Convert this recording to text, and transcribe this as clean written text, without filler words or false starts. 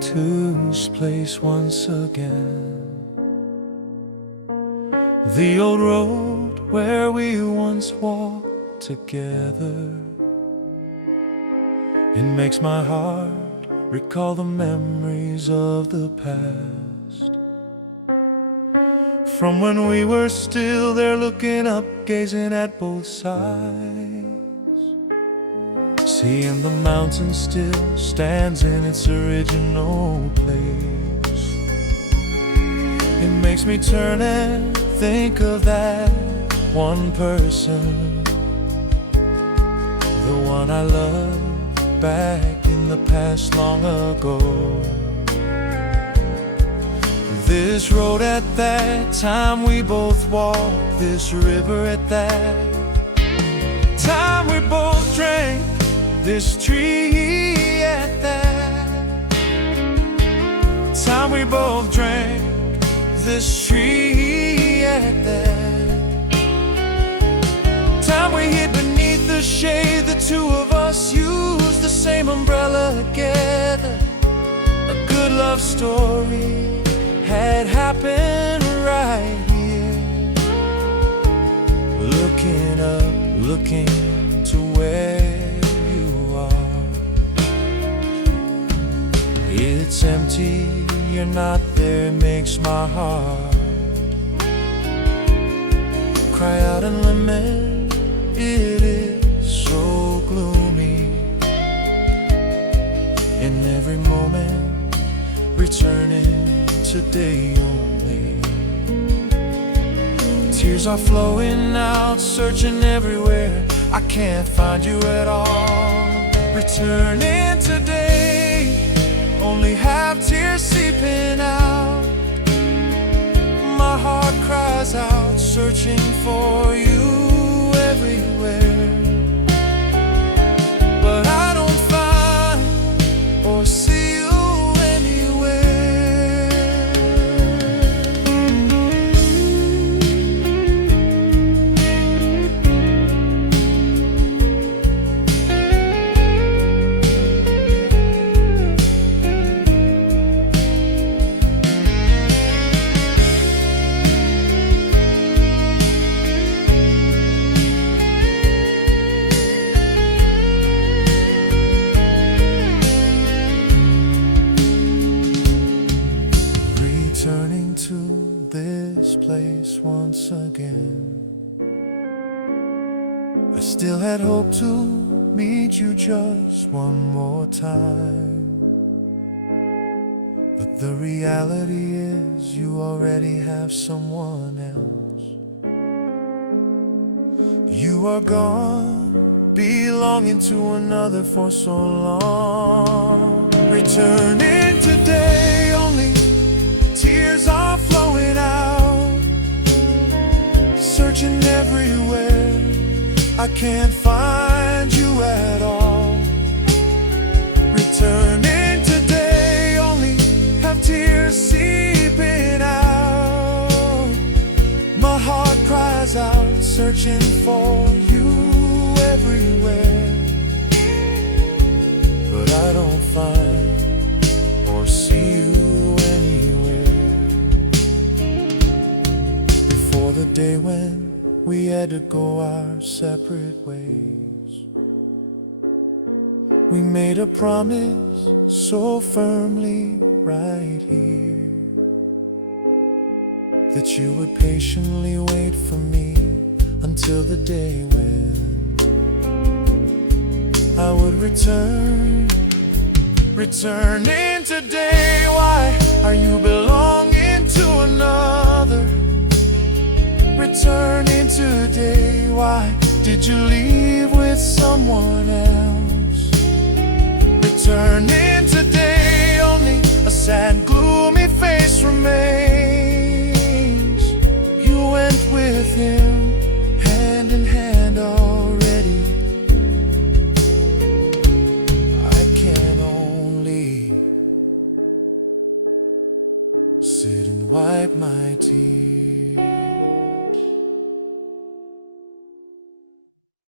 to this place once again. The old road where we once walked together. It makes my heart recall the memories of the past, from when we were still there looking up, gazing at both sides, seeing the mountain still stands in its original place. It makes me turn and think of that one person, the one I loved back in the past long ago. This road at that time we both walked, this river at that time we both drank, this tree at that time we both drank, this tree at that time we hid beneath the shade. The two of us used the same umbrella together. A good love story had happened right here. Looking up, looking to where you are. It's empty, you're not there, makes my heart cry out and lament. It is so gloomy. In every moment, returning today only. Tears are flowing out, searching everywhere. I can't find you at all. Returning today, only have tears seeping out. My heart cries out, searching for you everywhere, but I don't find or see you once again. I still had hoped to meet you just one more time, but the reality is you already have someone else. You are gone, belonging to another for so long. Returning today, only tears are flowing out. Searching everywhere, I can't find you at all. Returning today, only have tears seeping out. My heart cries out, searching for you everywhere, but I don't find or see you anywhere. Before the day when we had to go our separate ways, we made a promise so firmly right here, that you would patiently wait for me until the day when I would return. Returning today, why are you belonging to another? Returning today, why did you leave with someone else? Returning today, only a sad, gloomy face remains. You went with him, hand in hand already. I can only sit and wipe my tears.